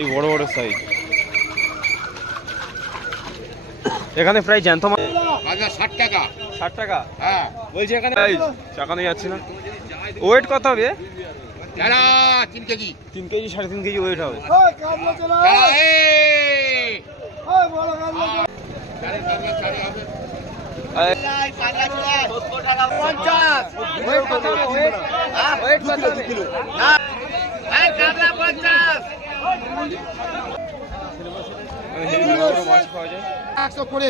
এই বড় বড় সাইজ। এখানে প্রায় জ্যান্ত মাছ 60 টাকা। 60 টাকা? হ্যাঁ বলছি এখানে চাকানো যাচ্ছে না। ওয়েট কত হবে? 3 কেজি। 3 কেজি 3.5 কেজি ওয়েট হবে।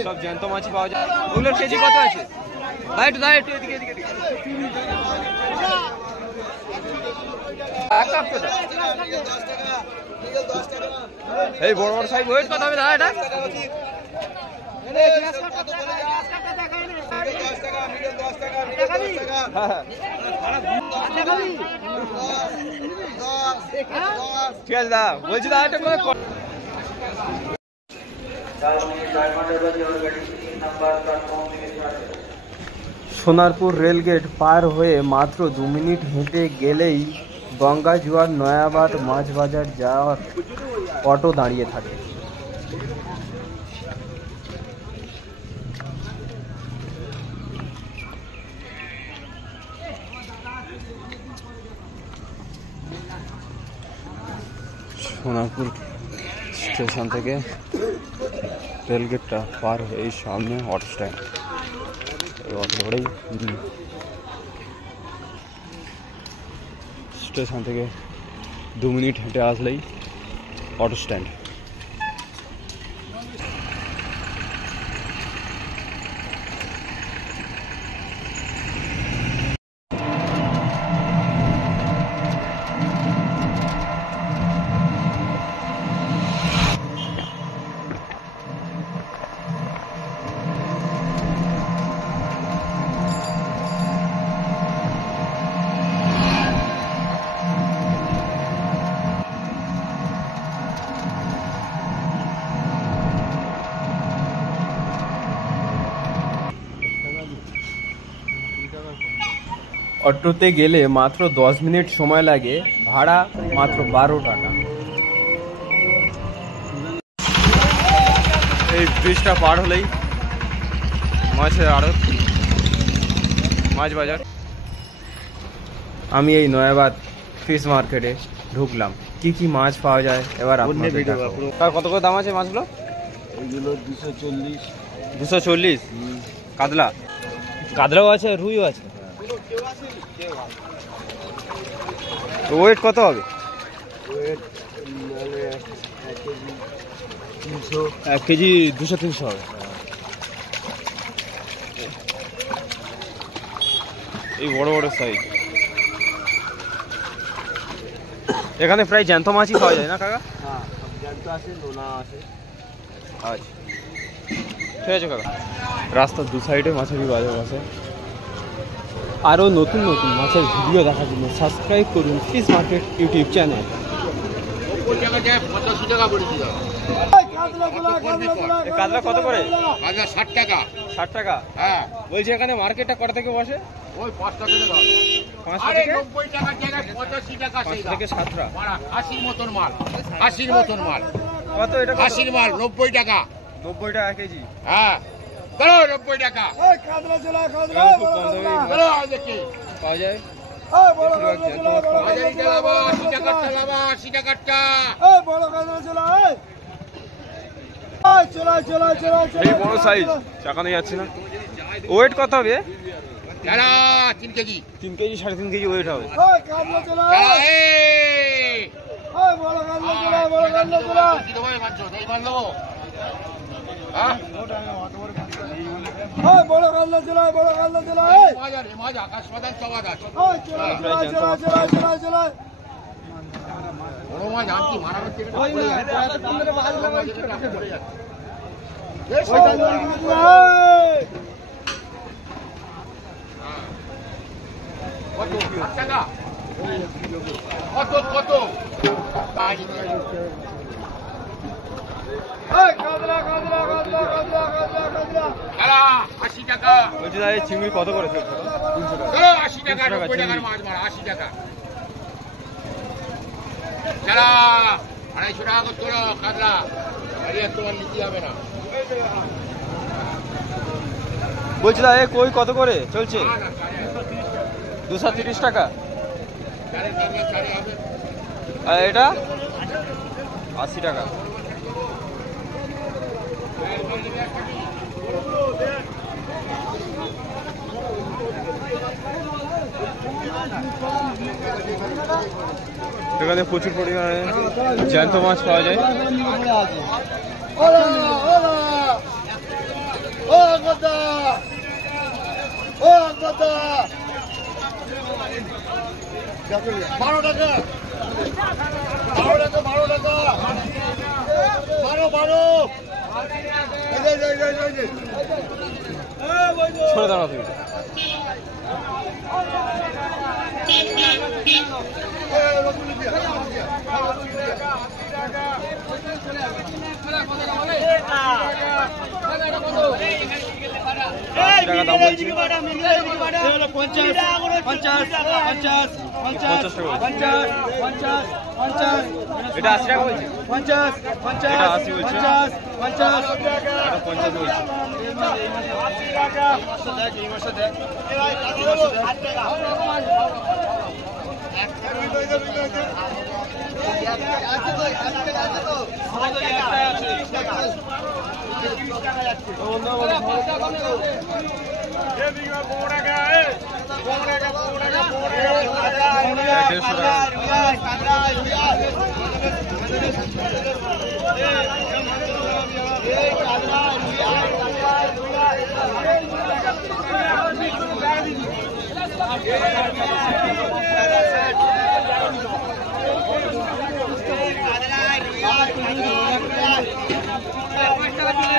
সব জ্যান্ত মাছই পাওয়া যায়। ওগুলোর কেজি কত আছে? এই বড় বড় সাইজ ওয়েট কত হবে দাদা? ঠিক আছে দাদা, বলছি দাদা এটা করে সোনারপুর রেলগেট পার হয়ে মাত্র 2 মিনিট হেঁটে গেলেই গঙ্গা জোয়ার নয়াবাদ মাছ বাজার যাওয়ার অটো দাঁড়িয়ে থাকে। সোনারপুর স্টেশন থেকে রেলগেটটা পার হয়ে এই সামনে অটো স্ট্যান্ড। অটো ধরেই স্টেশন থেকে 2 মিনিট হেঁটে আসলেই অটো স্ট্যান্ড। অটোতে গেলে মাত্র 10 মিনিট সময় লাগে, ভাড়া মাত্র 12 টাকা। এই ব্রিজটা পার হলেই মাছের আড়ত, মাছ বাজার। আমি এই নয়াবাদ ফিশ মার্কেটে ঢুকলাম। কি কি মাছ পাওয়া যায় এবার আপনাদের দেখাবো। কত করে দাম আছে মাছগুলো? এইগুলো 240। 240? কাতলা? কাতলাও আছে, রুইও আছে। ওয়েট কত হবে? ওয়েট 1 কেজি 200-300 হবে। এই বড় বড় সাইজ। এখানে প্রায় জ্যান্ত মাছই পাওয়া যায় না কাকা? হ্যাঁ, সব জ্যান্ত আছে, নোনা আছে। আচ্ছা ঠিক আছে কাকা। রাস্তার 2 সাইডে মাছের বাজার আছে। আরও নতুন নতুন মাছের ভিডিও দেখার জন্য সাবস্ক্রাইব করুন ফিশ মার্কেট ইউটিউব চ্যানেল। কাতলা কত করে? 60 টাকা। 60 টাকা? হ্যাঁ। বলছি এখানে মার্কেটটা কটা থেকে বসে? ওই 5 টাকা থেকে 5 থেকে 90 টাকার জায়গায় 85 টাকা। 5 থেকে 7টা। 80 মতন মাল। 80 মতন মাল। কত এটা? 80 মাল 90 টাকা। 90 টাকা কেজি? হ্যাঁ, চলো 90 টাকা। খুব কম দামে পাওয়া যায়। বাজারি চালাবো 80 টাকা, চালাবো 80 টাকাটা। এই বড় সাইজ, চাকানো যাচ্ছে না। ওয়েট কত হবে? 3 কেজি। 3 কেজি 3.5 কেজি ওয়েট হবে। কত চিংড়ি কত করে? 80 টাকা। 90 টাকার মাছ মারা 80 টাকা। 250 টাকা করে তোলো কাতলা আরে তোমার নিতে হবে না বলছি দা কই কত করে চলছে 230 টাকা আর এটা 80 টাকা এখানে প্রচুর পরিমাণে জ্যান্ত মাছ পাওয়া যায় ছোড়ে দাঁড়া তুমি টাকা দাম বলছি 50 এটা 80 টাকা বলছি 50 এটা 80 বলছি 50 এটা 50 বলছি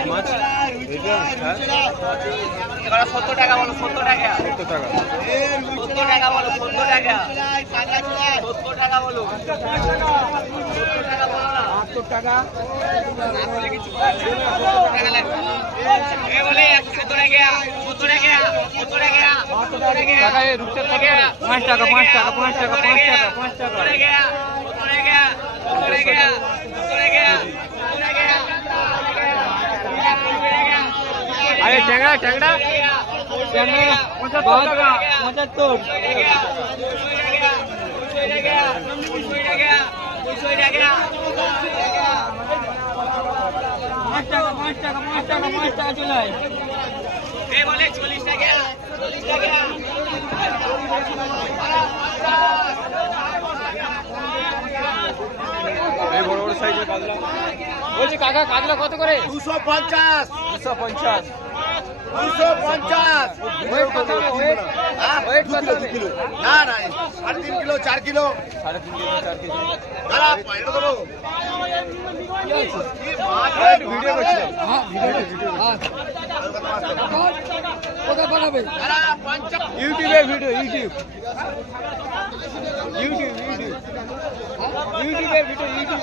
মাছ এটা 70 টাকা বলো 70 টাকা 70 টাকা 70 টাকা বলো 70 টাকা 70 টাকা বলো 70 টাকা বলো না 70 টাকা এ বলে 70 টাকা 70 টাকা 70 টাকা 70 টাকা টাকা এ রুটে 5 টাকা 5 টাকা 5 টাকা 5 টাকা 5 টাকা 70 টাকা 70 টাকা 70 টাকা अरे टेंगड़ा टेंगड़ा टेंगड़ा 75 টাকা 75 5 টাকা চলে এ বলে 40 টাকা 40 টাকা এই বড় বড় সাইজের কাতলা বলছি কাকা কাতলা কত করে 250 250 250 ওয়েট কত হবে ওয়েট ওয়েট কত হবে না না 3.5 কিলো 4 কিলো 3.5 কিলো 4 কেজি দাঁড়া পাইলো করো ভিডিও করছি হ্যাঁ ভিডিও হ্যাঁ কত বানাবে দাঁড়া 50 ইউটিউবে ভিডিও ইউটিউবে ভিডিও ইউটিউব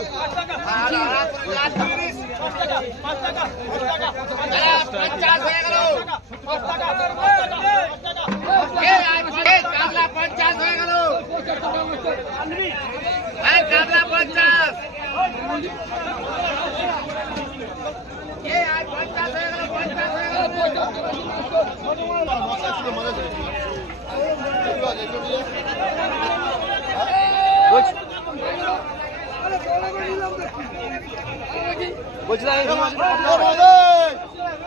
50 হয়ে গেল 50 হয়ে গেল এই কাতলা 50 এ আজ 50 হয়ে গেল 50 হয়ে বলছিলাম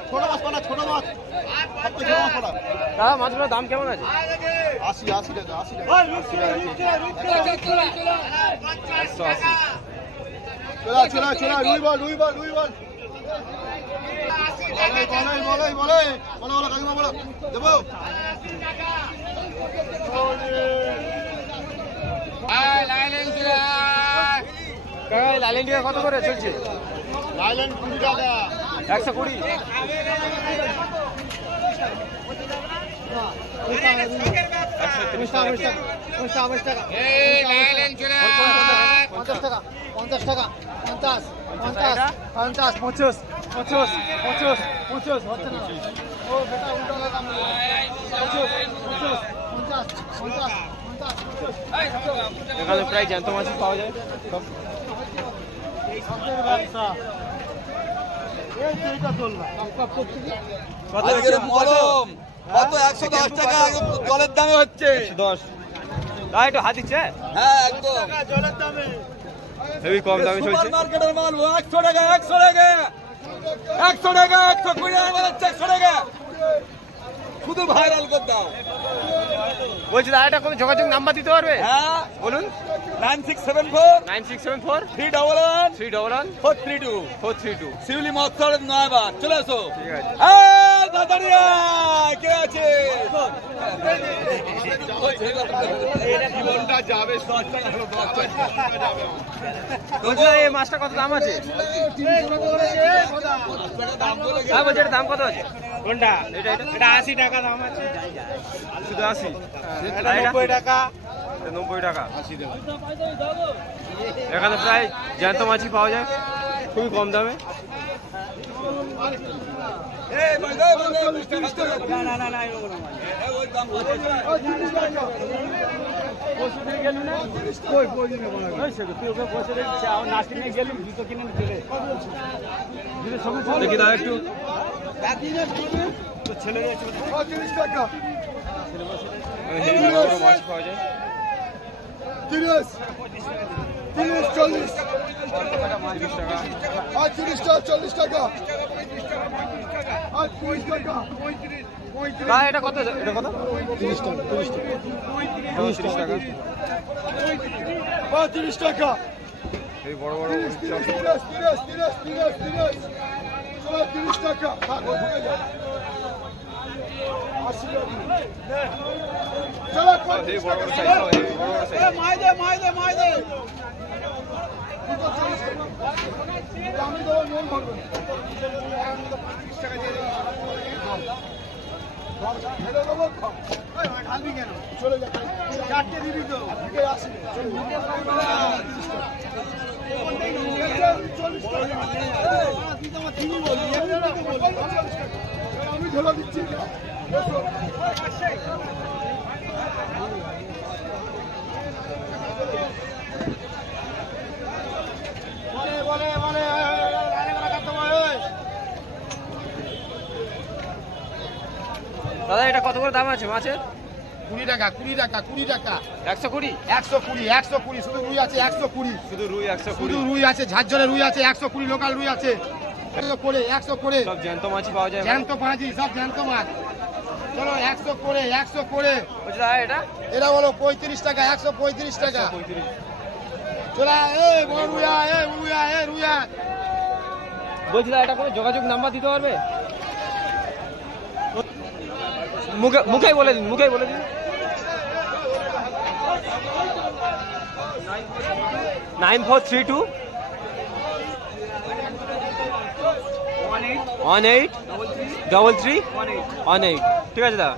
ছোট মাছ পানা ছোট মাছ দাদা মাছগুলোর দাম কেমন আছে 80 টাকা 80 টাকা চলা চলা রুই বল বলে কাকিমা বলো দেবো লাইলেন কত করে চলছে লাইলেন 20 টাকা 120 50 টাকা 50 টাকা 50 50 50 হচ্ছে না ও বেটা উল্টো লাগা 50 এখানে প্রায় জ্যান্ত মাছ পাওয়া যায় সব কত 110 টাকা জলের দামে হচ্ছে 10 তাই একটু হাত দিচ্ছে হ্যাঁ একদম হেভি কম দামে চলছে সুপারমার্কেটের মাল 100 টাকা 100 টাকা 100 টাকা 120 টাকা 100 টাকা শুধু ভাইরাল করে দাও বলছি দাদা এটা কোনো যোগাযোগ নাম্বার দিতে পারবে হ্যাঁ বলুন 9674 9674 311 311 432 432 শিউলি মহোৎসব নয়বার চলে আসো ঠিক আছে দাদারিয়া কে আছে যাবে 10 টাকা হলো 10 টাকা বলছি এই মাছটা কত দাম আছে হ্যাঁ বলছি এটার দাম কত আছে কোনটা এটা এটা 80 টাকা দাম আছে শুধু 80 এটা 90 টাকা 90 টাকা এখানে প্রায় জ্যান্ত মাছই পাওয়া যায় খুবই কম দামে দেখি দাদা একটু হেভি বড় মাছ পাওয়া যায় 30 40 30 টাকা 30 টাকা 40 টাকা 30 টাকা দাদা এটা কত এটা কত 30 টাকা 30 টাকা 30 টাকা এই বড় বড় 30 টাকা এই বড় বড় সাইজ এই বড় বড় সাইজ মাইদে আমি তো মন ভরবে চলে যা চারটে দিবি তো আসি আমি ধরে দিচ্ছি দাদা এটা কত করে দাম আছে মাছের 20 টাকা 20 টাকা 20 টাকা 120 120 শুধু রুই আছে 120 শুধু রুই 120 শুধু রুই আছে ঝাঁঝরে রুই আছে 120 লোকাল রুই আছে 100 করে সব জ্যান্ত মাছই পাওয়া যায় জ্যান্ত পাঁচি সব জ্যান্ত মাছ চলো 100 করে বলছি দাদা এটা এটা হলো 35 টাকা 135 টাকা 135 চলো এই বড় রুইয়া বলছি দাদা এটা কোনো যোগাযোগ নাম্বার দিতে পারবে মুখেই বলে দিন 9432 18 33 18 ঠিক আছে দাদা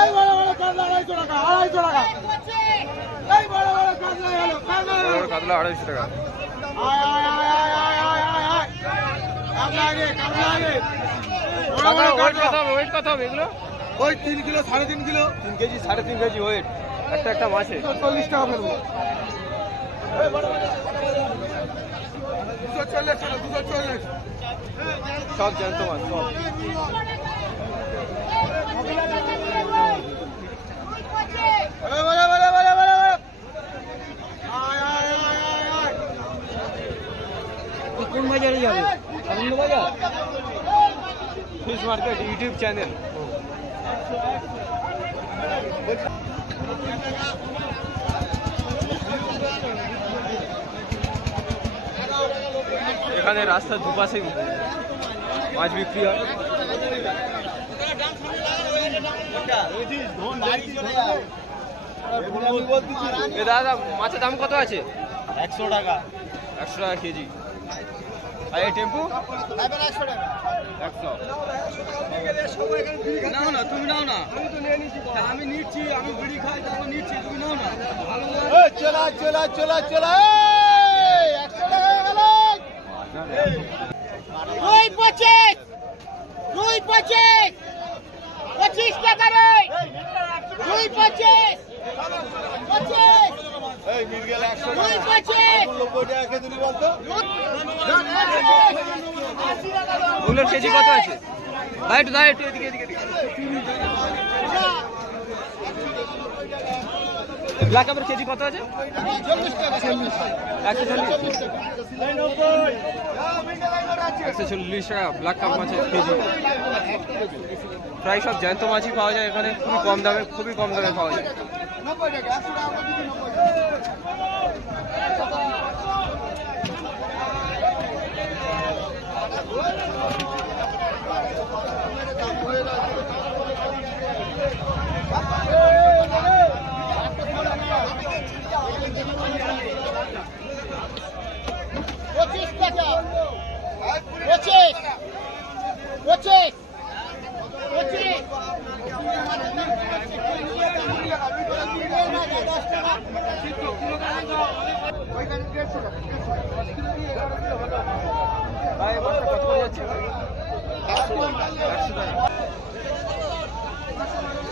এই বড় কাতলা 250 টাকা 250 টাকা এই বড় কাতলা হলো কাতলা 250 টাকা ওয়েট কত হবে এগুলো ওই 3 kilo 3.5 kilo 3 KG 3.5 KG weight একটা মাছে 40 টাকা ফেলবো 240 সব জ্যান্ত মাছ সব কোন বাজারে যাবে আনন্দ বাজার ফিশ মার্কেট ইউটিউব চ্যানেল এখানে রাস্তার দুপাশে মাছ বিক্রি হয় দাদা মাছের দাম কত আছে 100 টাকা 100 টাকা কেজি আর এই টেম্পু 100 টাকা 100 নাও না তুমি নাও না আমি নিচ্ছি আমি বিড়ি খাই তারপর নিচ্ছি তুমি নাও না চলা 100 টাকা গেল রুই 25 টাকা রুই 25 ওগুলোর কেজি কত আছে? ভাই একটু দাঁড়া, একটু এদিকে এদিকে ব্ল্যাক কাপের কেজি কত আছে? 140 টাকা ব্ল্যাক কাপ মাছের কেজি। প্রায় সব জ্যান্ত মাছই পাওয়া যায় এখানে, খুবই কম দামে পাওয়া যায়।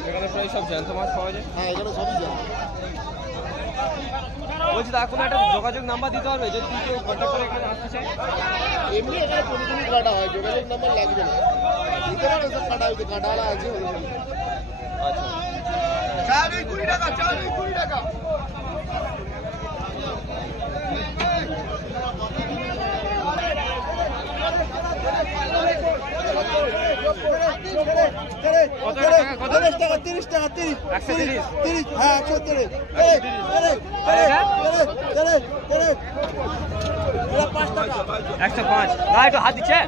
এখানে প্রায় সব জ্যান্ত মাছ পাওয়া যায়। হ্যাঁ এখানে সবই যায়। বলছি এখন একটা যোগাযোগ নাম্বার দিতে হবে যদি কেউ কন্ট্যাক্ট করে এখানে আসতে চায়। এমনি এখানে প্রতিদিনই কাটা হয়, যোগাযোগ নাম্বার লাগবে না। দিতে পারে সব কাটা হয়েছে, কাটাওয়ালা আছে। আচ্ছা, 20 টাকা 20 টাকা। কত টাকা? কত? 30 টাকা 30 টাকা 30 130 30 হ্যাঁ 130 5 টাকা 105। ভাই একটু হাত দিচ্ছে।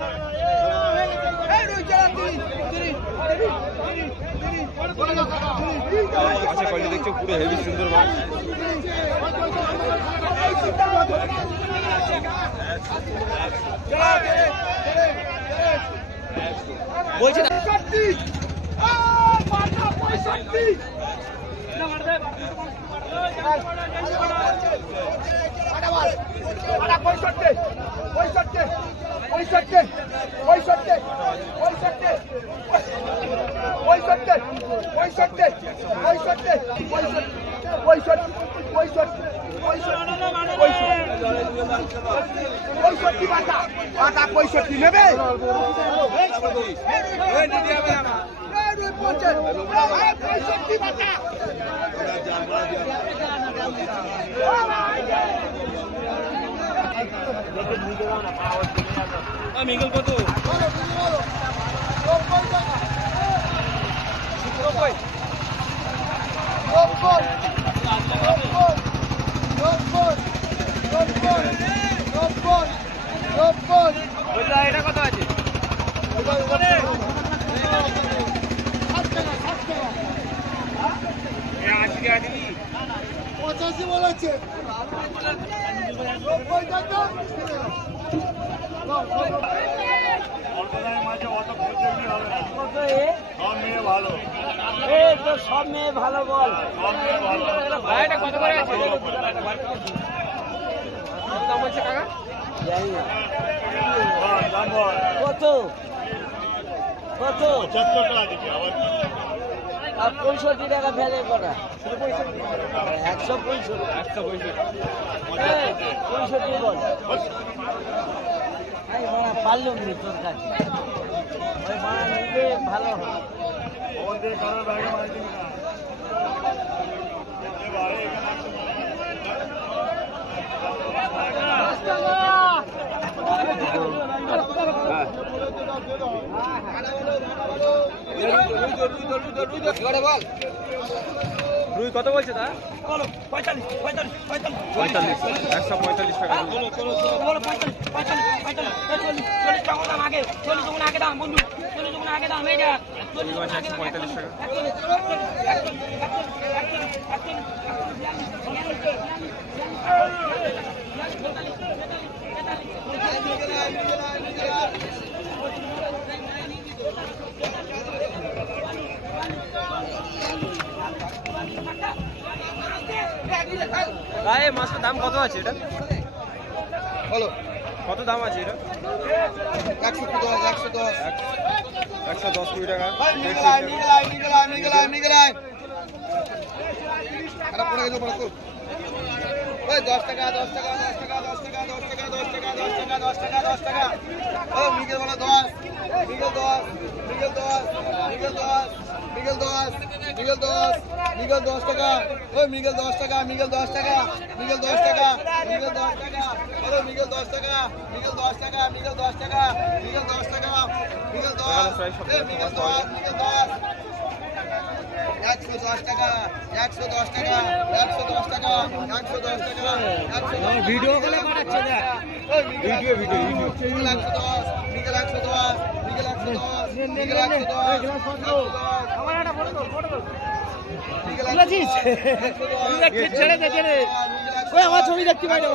মাছের কোয়ালিটি দেখছো পুরো হেভি সুন্দর মাছ। বলছি না নেবে মিঙ্গল কত? 90 এটা কত আছে? 85 বলেছে। সব মেয়ে ভালো বল। এটা কত করে আছে? দাম বলছে কাকা? কত কত? 65 টাকা ফেলে করা। 165 65 বল। পারলাম নি তোর কাছে, ওই মারা নিবে ভালো হয়। রুই কত বলছে তা? 45 145 টাকা। আগে দাম বন্ধু, 40 আগে দাম। এই দেখ 145 টাকা। ভাই মাছটার দাম কত আছে এটা? বলো কত দাম আছে এটা? 110 20 টাকা। ওই 10 টাকা 10 টাকা 10 টাকা 10 টাকা 10 টাকা 10 টাকা 10 টাকা 10 টাকা 10 টাকা ও মিগেল বলা 10 মিগেল 10 মিগেল 10 মিগেল 10 মিগেল 10 মিগেল 10 মিগেল 10 টাকা ওই মিগেল 10 টাকা মিগেল 10 টাকা মিগেল 10 টাকা মিগেল 10 টাকা ও মিগেল 10 টাকা মিগেল 10 টাকা মিগেল 10 টাকা মিগেল 10 টাকা মিগেল 10 এ মিগেল 10 মিগেল 10 110 টাকা 110 টাকা 110 টাকা 110 টাকা ভিডিও কলে পাঠাচ্ছে না ভিডিও ভিডিও ভিডিও মিগেল 110 মিগেল 110 মিগেল 110 মিগেল 110 আমার একটা ফটো ফটো মিগেল বুঝছিস তুই দেখছিস ছেড়ে দে ছেড়ে ওই আমার ছবি দেখতে পাই না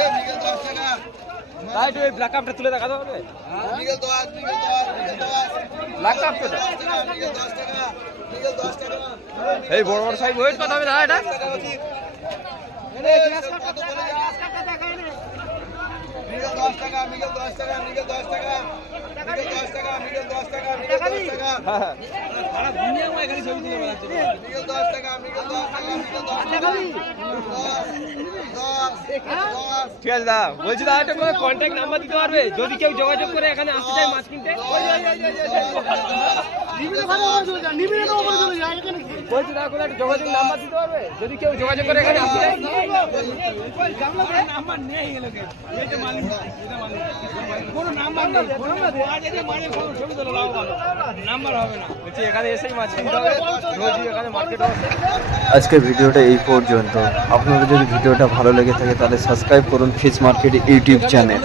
এ মিগেল 10 টাকা তাই একটু এই ব্ল্যাক কাপটা তুলে দেখাতে হবে মিগেল 10 মিগেল 10 মিগেল 10 ব্ল্যাক কাপ তো মিগেল 10 টাকা মিগেল 10 টাকা এই বড় বড় সাইজ ওয়েট কত হবে দাদা এটা মিগেল 10 টাকা মিগেল 10 টাকা মিগেল 10 টাকা মিগেল 10 টাকা মিগেল 10 টাকা মিগেল 10 টাকা হ্যাঁ সারা দুনিয়া ময় খালি ছবি তুলে বেড়াচ্ছে মিগেল 10 টাকা মিগেল 10 টাকা মিগেল 10 টাকা 10 ঠিক আছে দাদা বলছি দাদা একটা কোনো কন্ট্যাক্ট নাম্বার দিতে পারবে যদি কেউ যোগাযোগ করে এখানে আসতে চায় মাছ কিনতে বলছি দাদা কোনো একটা যোগাযোগ নাম্বার দিতে পারবে যদি কেউ যোগাযোগ করে এখানে আসতে চায় নাম্বার নেই এগুলোকে এইটা মালিক এটা মালিক কোনো নাম্বার নেই আজ এদের মালিক কোনো ছবি তোলা লাভ ভালো নাম্বার হবে না বলছি এখানে এসেই মাছ কিনতে হবে রোজই এখানে মার্কেট আছে আজকের ভিডিওটা এই পর্যন্ত। আপনাদের যদি ভিডিওটা ভালো লেগে থাকে তাহলে সাবস্ক্রাইব করুন ফিশ মার্কেট ইউটিউব চ্যানেল।